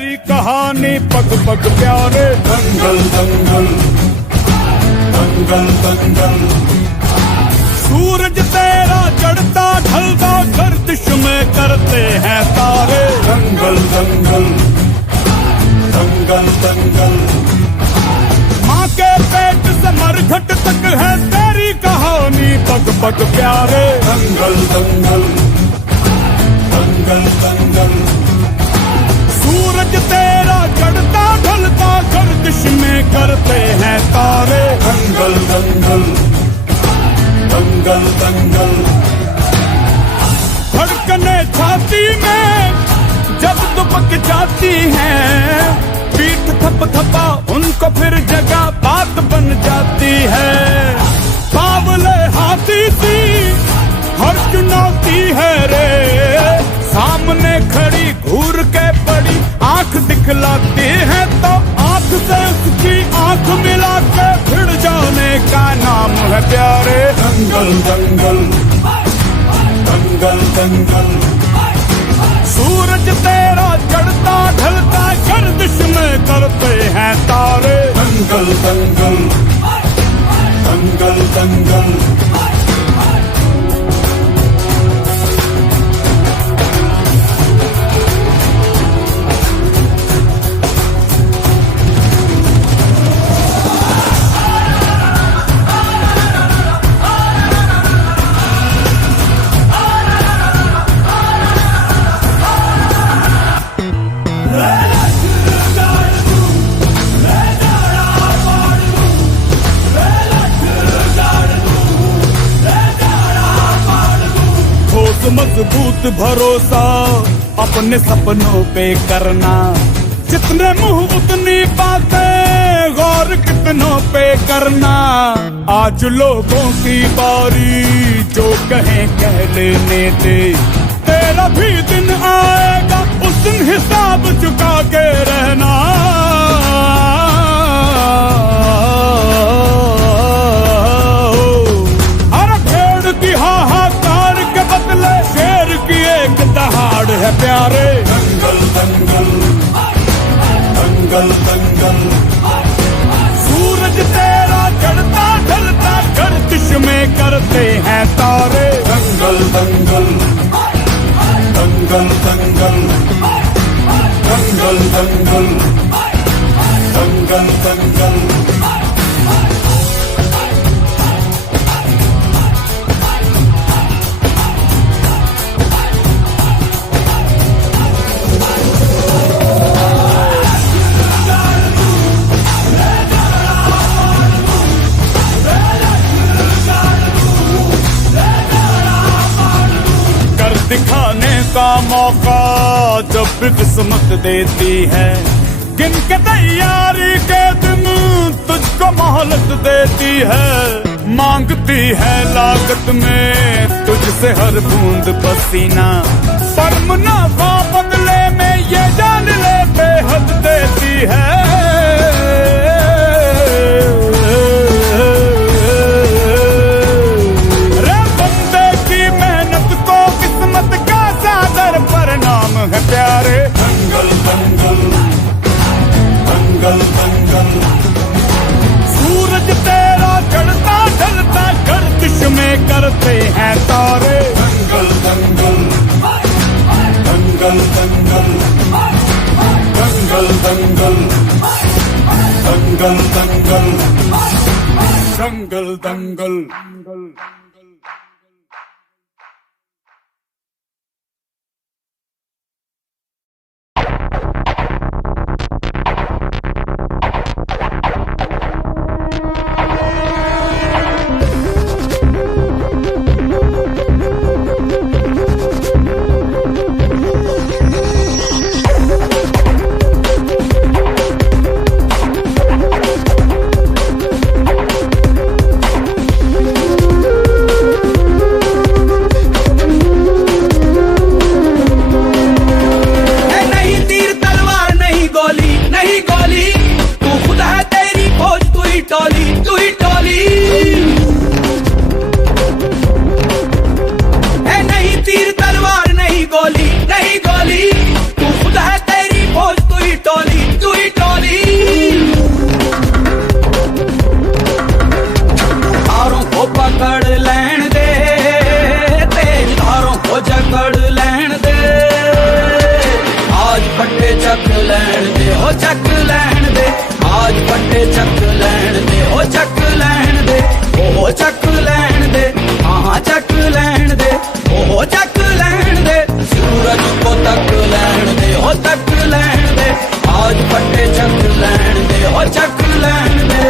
तेरी कहानी पग पग प्यारे। दंगल दंगल दंगल दंगल, सूरज तेरा चढ़ता ढलता गर्दिश में करते हैं तारे। दंगल दंगल दंगल दंगल, माँ के पेट से मरघट तक है तेरी कहानी पग पग प्यारे। दंगल दंगल दंगल दंगल, सूरज तेरा चढ़ता ढलता गर्दिश में करते हैं तारे। दंगल दंगल दंगल दंगल, धड़कने छाती में जब दुबक जाती हैं, पीठ थप थपा उनको फिर जगह बात बन जाती है। बावले हाथी सी हर चुनौती है रे, सामने खड़ी घूर के पड़ी आंख दिखलाती है, तो आंख से उसकी आंख मिला के भिड़ जाने का नाम है प्यारे। दंगल दंगल दंगल दंगल, सूरज तेरा चढ़ता ढलता गर्दिश में करते हैं तारे। दंगल दंगल दंगल दंगल, मजबूत भरोसा अपने सपनों पे करना, जितने मुंह उतनी बातें गौर कितनों पे करना। आज लोगों की बारी जो कहें कह लेने दे, तेरा भी दिन आएगा उस दिन हिसाब चुका के रहना। है प्यारे। दंगल दंगल दंगल दंगल, सूरज तेरा चढ़ता ढलता गर्दिश में करते हैं तारे। दंगल दंगल दंगल दंगल दंगल दंगल दंगल दंगल, दिखाने का मौका जब भी किस्मत देती है, गिन के तैयारी के दिन तुझको मोहलत देती है। मांगती है लागत में तुझसे हर बूंद पसीना, पर मुनाफा बदले में ये जान ले बेहद देती है। है प्यारे। दंगल दंगल दंगल दंगल, सूरज तेरा चढ़ता ढलता गर्दिश में करते हैं तारे। दंगल दंगल दंगल दंगल दंगल दंगल दंगल दंगल दंगल दंगल। टोली तू ही टोली। धारों को पकड़ लैन दे, तेज धारों को जकड़ लैन दे। आज पट्टे चक लैन दे, हो चक लैन दे। आज पट्टे चक लैन दे, हो चक लैन दे। ओ चक लैन दे, हाँ चक लैन दे। ओ चक लैन दे, सूरज को तक लैन दे, हो तक लैन दे। आज पट्टे चक लैन दे, हो चक लैन दे।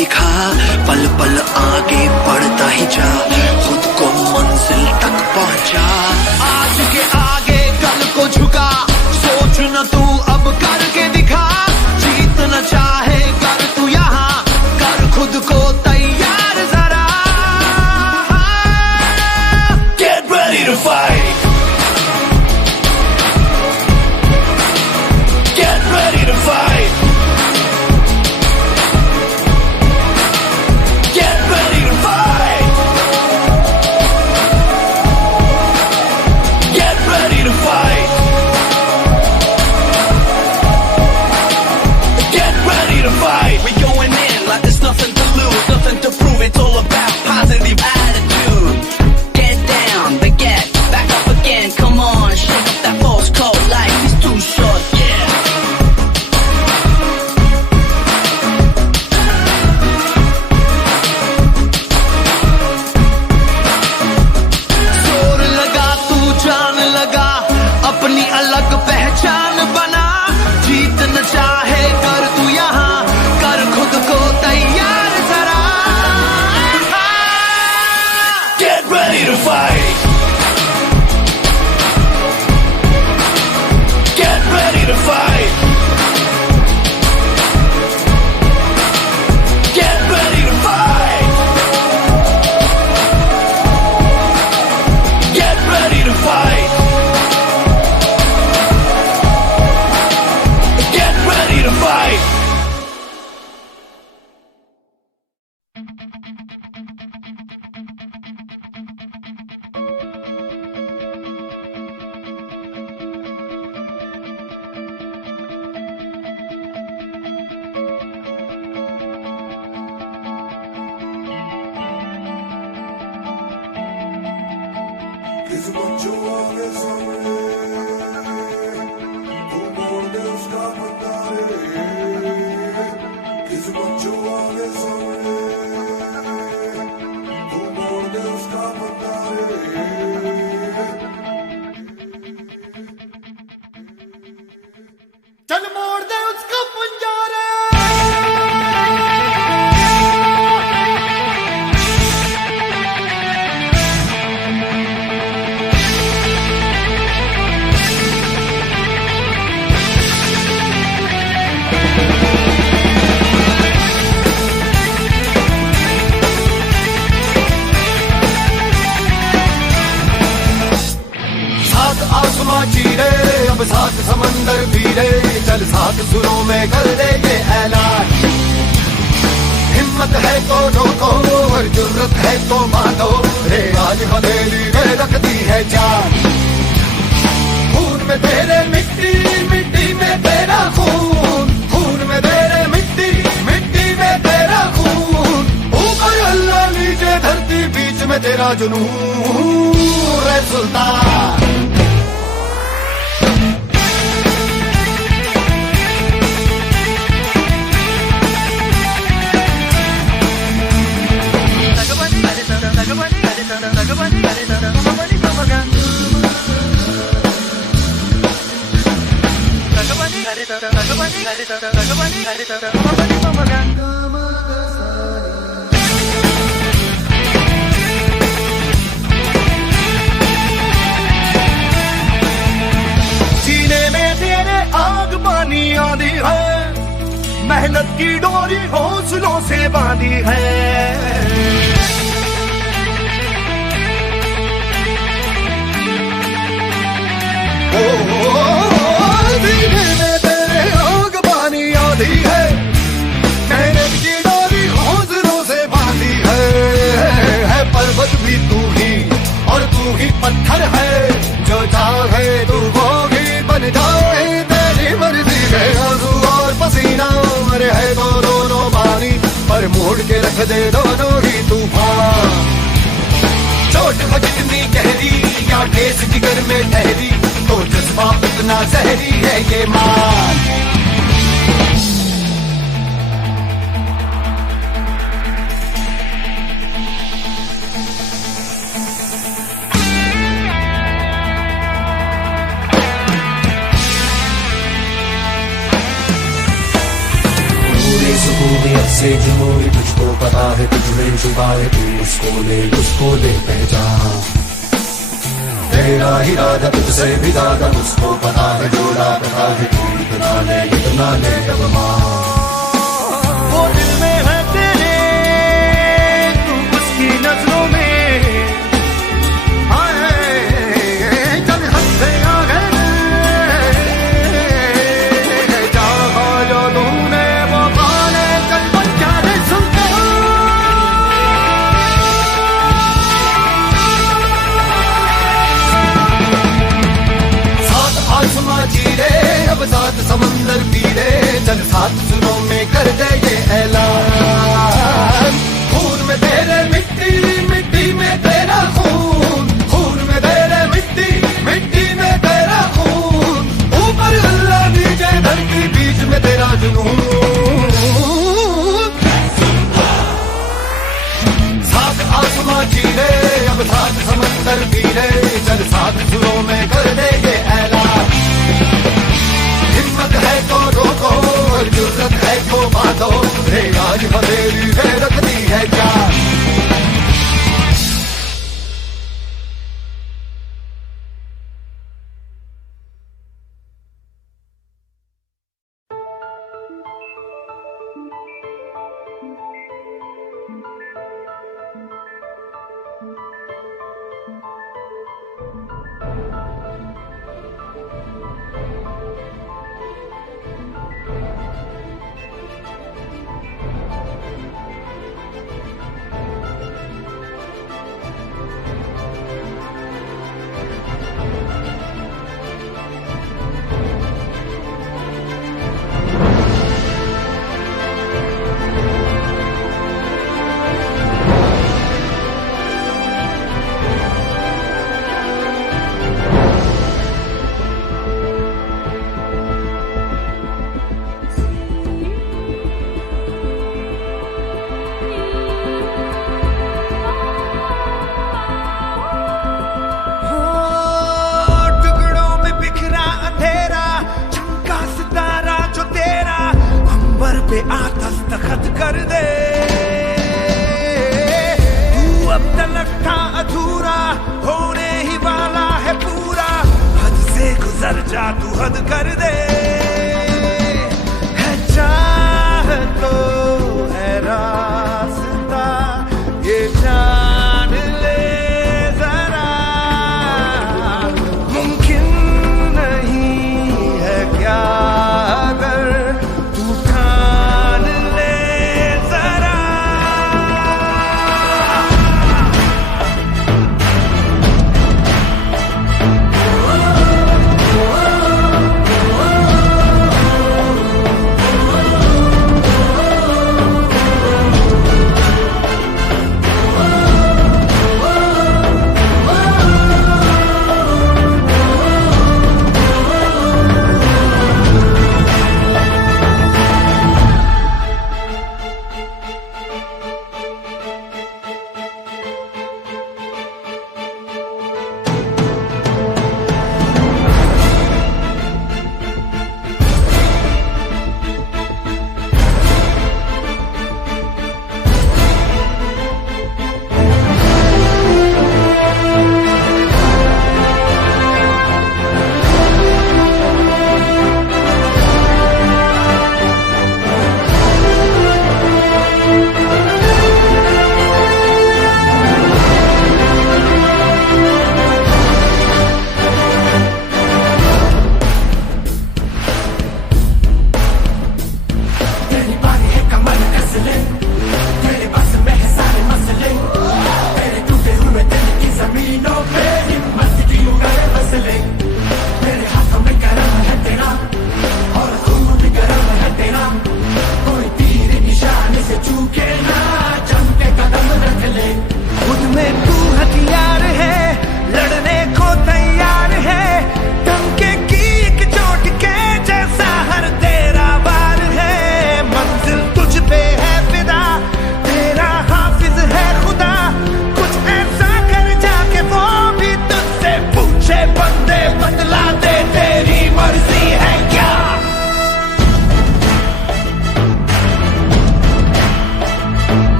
दिखा, पल पल आगे बढ़ता ही जा, खुद को मंजिल तक पहुंचा। आज के आगे कल को झुका, सोच न तू अब करके दिखा, जीत न चाहे कर तू यहाँ, कर खुद को तैयार जरा। Get ready to fight, get ready to fight, get ready to fight, get ready to fight, get ready to fight. We going in like there's nothing to lose, nothing to prove. It's all about positive attitude. Get down, but get back up again. Come on, shake up that false cold. Life is too short, yeah. जोर लगा तू जान लगा, अपनी अलग पहचान बना, जीत न चाहे कर तू यहाँ, कर खुद को तैयार जरा। Get ready to fight, get ready to fight, get ready to fight, get ready to fight, get ready to fight. किस बच्चों वाले सामने तू बोल दे उसका बंदा रे, किस बच्चों वाले सामने तू बोल दे उसका बंदा रे। चल मोड़ दे उसका पंजा रे। सात आसमां चीरे, अब सात समंदर पीरे, चल सात सुरों में कर दे ये ऐलान। हिम्मत है तो रोको और जुर्रत है तो मानो, रे आज हथेली में रखती है जान। खून में तेरे मिट्टी, मिट्टी में तेरा खून, खून में तेरे मिट्टी, मिट्टी में तेरा खून। ऊपर अल्लाह नीचे धरती, बीच में तेरा जुनून रे सुल्तान। सीने में तेरे आग पानी आंधी है, मेहनत की डोरी हौसलों से बांधी है। सीने में तेरे आग पानी आंधी है, मेहनत की डोरी हौसलों से बांधी है। पर्वत भी तू ही और तू ही पत्थर है, जो चाहे तू वो ही बन जाए, तेरी मर्जी है। आंसू और पसीना मरे है तो दोनों पानी, पर मोड़ के रख दे दोनों ही तूफान। चोट हो जितनी गहरी या ठेस जिगर में ठहरी, तो जज्बा उतना जहरी है ये मान। सुकून से जो तुझ छुपाए तू उसको दे पहचान। तेरा इरादा तुझसे भी ज्यादा उसको पता है, जोड़ा पता है तू इतना ले अब मां। वो दिल में है तेरे, तू उसकी नजरों में आए, चल हद से आ गए जागा जो तूने वो गाने, चल बन जा रे सुनकर। साथ आसमां चीरे अब साथ समंदर पीरे, चल साथ सुनों में कर दे ये ऐलान। खून में तेरे मिट्टी, मिट्टी में तेरा खून, खून में तेरे मिट्टी, मिट्टी में तेरा खून। ऊपर अल्लाह नीचे धरती, बीच में तेरा जुनून। साथ आसमां चीरे अब साथ समंदर पीरे, चल साथ सुनों में कर दे ये ऐलान। हिम्मत है तो रोको और जुर्रत है तो बांधो, रे आज हथेली से रखती है क्या। पे आ दस्तखत कर दे, तू अब तलक था अधूरा, होने ही वाला है पूरा। हद से गुजर जा तू हद कर दे, है चाह तो है रास्ता, ये जान ले जरा। मुमकिन नहीं है क्या अगर तू ठान ले जरा।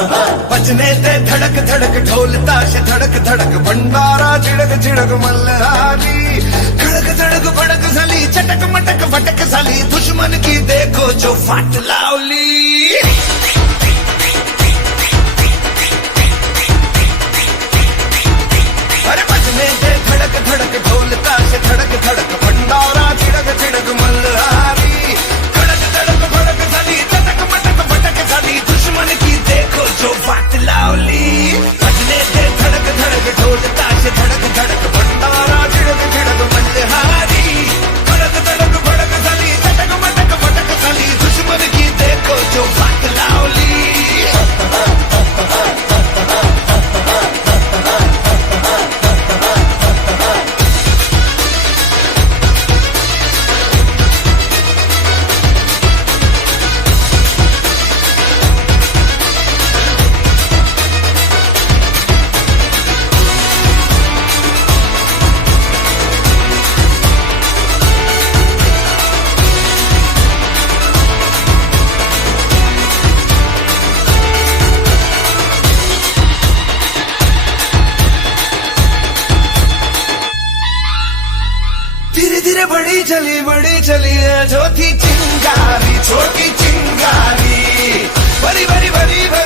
बजने ते धड़क धड़क ढोल ताश धड़क धड़क भंडारा झिड़क झिड़क मल्हारी खड़क धड़क भड़क झाली चटक मटक फटक झाली दुश्मन की देखो जो फाट लावली अरे बजने ते धड़क धड़क ढोल ताश धड़क धड़क भंडारा झिड़क झिड़क मल्हारी खड़क धड़क भड़क झाली चटक मटक फटक झाली दुश्मन की देखो जो फाट लावली बजने ते धड़क धड़क ढोल ताश धड़क धड़क भंडारा झिड़क झिड़क मल्हारी खड़क धड़क भड़क झाली चटक मटक फटक झाली दुश्मन की देखो जो फाट लावली धीरे धीरे बड़ी चली है जो थी चिंगारी छोटी चिंगारी बड़ी बड़ी बड़ी बड़ी